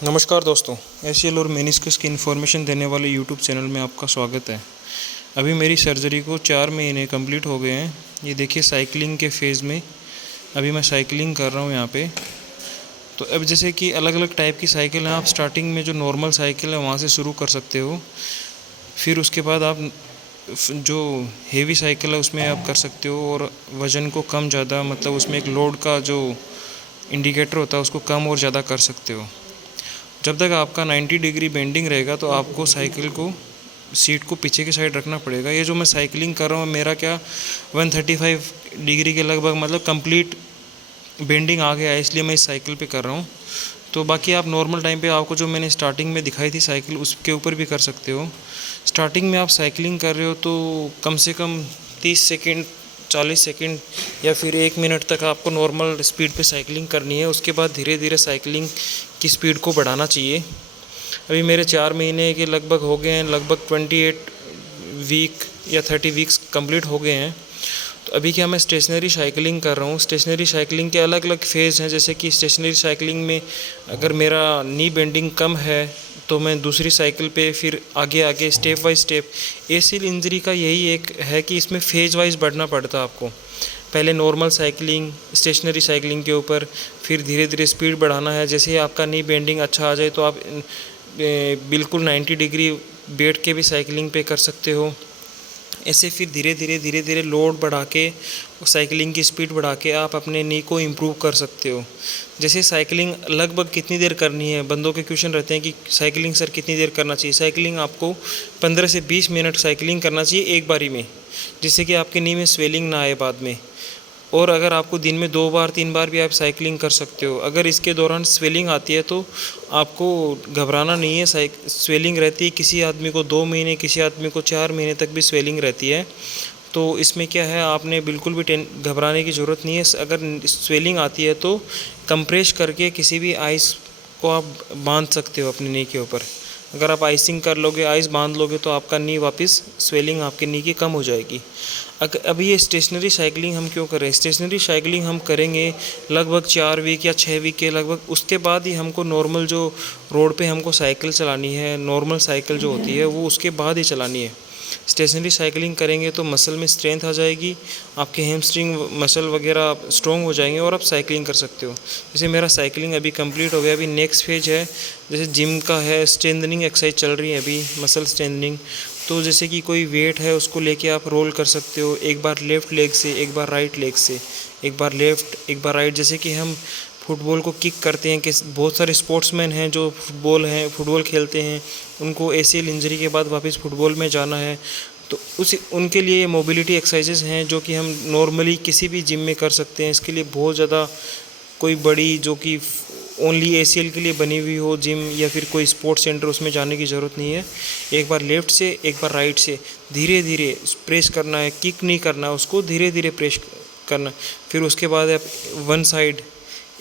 नमस्कार दोस्तों, एसीएल और मेनिस्कस की इन्फॉर्मेशन देने वाले यूट्यूब चैनल में आपका स्वागत है। अभी मेरी सर्जरी को 4 महीने कंप्लीट हो गए हैं। ये देखिए साइकिलिंग के फेज़ में अभी मैं साइकिलिंग कर रहा हूँ यहाँ पे। तो अब जैसे कि अलग अलग टाइप की साइकिल हैं। आप स्टार्टिंग में जो नॉर्मल साइकिल है वहाँ से शुरू कर सकते हो। फिर उसके बाद आप जो हेवी साइकिल है उसमें आप कर सकते हो और वज़न को कम ज़्यादा मतलब उसमें एक लोड का जो इंडिकेटर होता है उसको कम और ज़्यादा कर सकते हो। जब तक आपका 90 डिग्री बेंडिंग रहेगा तो आपको साइकिल को सीट को पीछे की साइड रखना पड़ेगा। ये जो मैं साइकिलिंग कर रहा हूँ मेरा क्या 135 डिग्री के लगभग मतलब कंप्लीट बेंडिंग आ गया है, इसलिए मैं इस साइकिल पे कर रहा हूँ। तो बाकी आप नॉर्मल टाइम पे आपको जो मैंने स्टार्टिंग में दिखाई थी साइकिल उसके ऊपर भी कर सकते हो। स्टार्टिंग में आप साइकिलिंग कर रहे हो तो कम से कम 30 सेकेंड 40 सेकेंड या फिर 1 मिनट तक आपको नॉर्मल स्पीड पे साइकिलिंग करनी है। उसके बाद धीरे धीरे साइकिलिंग की स्पीड को बढ़ाना चाहिए। अभी मेरे 4 महीने के लगभग हो गए हैं, लगभग 28 वीक या 30 वीक्स कंप्लीट हो गए हैं। तो अभी क्या मैं स्टेशनरी साइकिलिंग कर रहा हूँ। स्टेशनरी साइकिलिंग के अलग अलग फेज़ हैं, जैसे कि स्टेशनरी साइकिलिंग में अगर मेरा नी बेंडिंग कम है तो मैं दूसरी साइकिल पे फिर आगे आगे step by step. ACL injury का यही एक है कि इसमें फेज़ वाइज बढ़ना पड़ता है आपको। पहले नॉर्मल साइकिलिंग स्टेशनरी साइकिलिंग के ऊपर, फिर धीरे धीरे स्पीड बढ़ाना है। जैसे ही आपका नी बेंडिंग अच्छा आ जाए तो आप बिल्कुल 90 डिग्री बैठ के भी साइकिलिंग पे कर सकते हो। ऐसे फिर धीरे धीरे लोड बढ़ा के साइकिलिंग की स्पीड बढ़ा के आप अपने नी को इम्प्रूव कर सकते हो। जैसे साइकिलिंग लगभग कितनी देर करनी है, बंदों के क्वेश्चन रहते हैं कि साइकिलिंग सर कितनी देर करना चाहिए। साइकिलिंग आपको 15 से 20 मिनट साइकिलिंग करना चाहिए एक बारी में, जिससे कि आपके नी में स्वेलिंग ना आए बाद में। और अगर आपको दिन में 2 बार 3 बार भी आप साइकिलिंग कर सकते हो। अगर इसके दौरान स्वेलिंग आती है तो आपको घबराना नहीं है। स्वेलिंग रहती है, किसी आदमी को 2 महीने, किसी आदमी को 4 महीने तक भी स्वेलिंग रहती है। तो इसमें क्या है, आपने बिल्कुल भी घबराने की ज़रूरत नहीं है। अगर स्वेलिंग आती है तो कंप्रेस करके किसी भी आइस को आप बांध सकते हो अपने नी के ऊपर। अगर आप आइसिंग कर लोगे, आइस बांध लोगे तो आपका नी वापस स्वेलिंग आपके नी की कम हो जाएगी। अभी ये स्टेशनरी साइकिलिंग हम क्यों कर रहे हैं? स्टेशनरी साइकिलिंग हम करेंगे लगभग 4 वीक या 6 वीक के लगभग, उसके बाद ही हमको नॉर्मल जो रोड पे हमको साइकिल चलानी है, नॉर्मल साइकिल जो होती है वो उसके बाद ही चलानी है। स्टेशनरी साइकिलिंग करेंगे तो मसल में स्ट्रेंथ आ जाएगी, आपके हैमस्ट्रिंग मसल वगैरह स्ट्रॉन्ग हो जाएंगे और आप साइकिलिंग कर सकते हो। जैसे मेरा साइकिलिंग अभी कंप्लीट हो गया, अभी नेक्स्ट फेज है जैसे जिम का है, स्ट्रेंथनिंग एक्सरसाइज चल रही है अभी, मसल स्ट्रेंथनिंग। तो जैसे कि कोई वेट है उसको लेके आप रोल कर सकते हो, एक बार लेफ़्ट लेग से, एक बार राइट लेग से, एक बार लेफ़्ट एक बार राइट। जैसे कि हम फुटबॉल को किक करते हैं कि बहुत सारे स्पोर्ट्समैन हैं जो फुटबॉल खेलते हैं, उनको एसीएल इंजरी के बाद वापस फुटबॉल में जाना है तो उनके लिए मोबिलिटी एक्सरसाइजेज हैं जो कि हम नॉर्मली किसी भी जिम में कर सकते हैं। इसके लिए बहुत ज़्यादा कोई बड़ी जो कि ओनली एसीएल के लिए बनी हुई हो जिम या फिर कोई स्पोर्ट्स सेंटर, उसमें जाने की ज़रूरत नहीं है। एक बार लेफ़्ट से, एक बार राइट से धीरे धीरे प्रेस करना है, किक नहीं करना है, उसको धीरे धीरे प्रेस करना। फिर उसके बाद आप वन साइड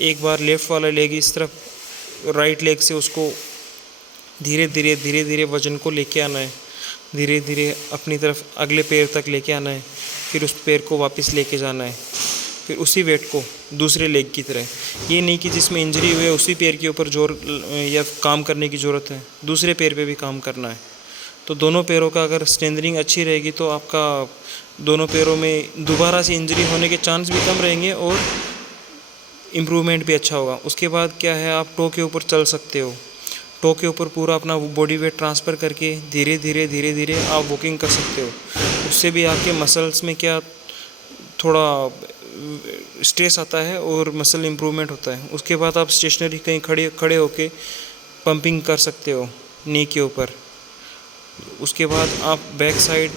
एक बार लेफ़्ट वाला लेग इस तरफ राइट लेग से उसको धीरे धीरे वज़न को लेके आना है, धीरे धीरे अपनी तरफ अगले पैर तक लेके आना है, फिर उस पैर को वापस लेके जाना है, फिर उसी वेट को दूसरे लेग की तरह। ये नहीं कि जिसमें इंजरी हुई है उसी पैर के ऊपर जोर या काम करने की ज़रूरत है, दूसरे पैर पे भी काम करना है। तो दोनों पैरों का अगर स्ट्रेंथनिंग अच्छी रहेगी तो आपका दोनों पैरों में दोबारा से इंजरी होने के चांस भी कम रहेंगे और इम्प्रूवमेंट भी अच्छा होगा। उसके बाद क्या है, आप टो के ऊपर चल सकते हो। टो के ऊपर पूरा अपना बॉडी वेट ट्रांसफ़र करके धीरे धीरे आप वॉकिंग कर सकते हो। उससे भी आपके मसल्स में क्या थोड़ा स्ट्रेस आता है और मसल इम्प्रूवमेंट होता है। उसके बाद आप स्टेशनरी कहीं खड़े होके पंपिंग कर सकते हो नी के ऊपर। उसके बाद आप बैक साइड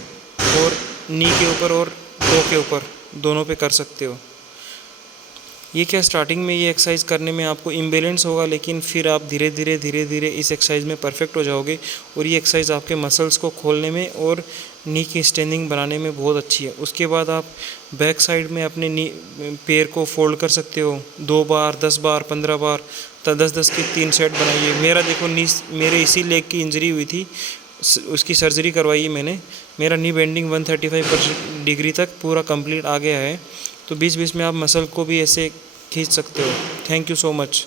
और नी के ऊपर और टो के ऊपर दोनों पे कर सकते हो। ये क्या स्टार्टिंग में ये एक्सरसाइज करने में आपको इम्बैलेंस होगा, लेकिन फिर आप धीरे धीरे इस एक्सरसाइज में परफेक्ट हो जाओगे और ये एक्सरसाइज आपके मसल्स को खोलने में और नी की स्ट्रेंथिंग बनाने में बहुत अच्छी है। उसके बाद आप बैक साइड में अपने नी पैर को फोल्ड कर सकते हो 2 बार, 10 बार, 15 बार, 10-10 की 3 सेट बनाइए। मेरा देखो नी, मेरे इसी लेग की इंजरी हुई थी, उसकी सर्जरी करवाई मैंने। मेरा नी बेंडिंग 135% डिग्री तक पूरा कंप्लीट आ गया है। तो बीच बीच में आप मसल को भी ऐसे खींच सकते हो। Thank you so much.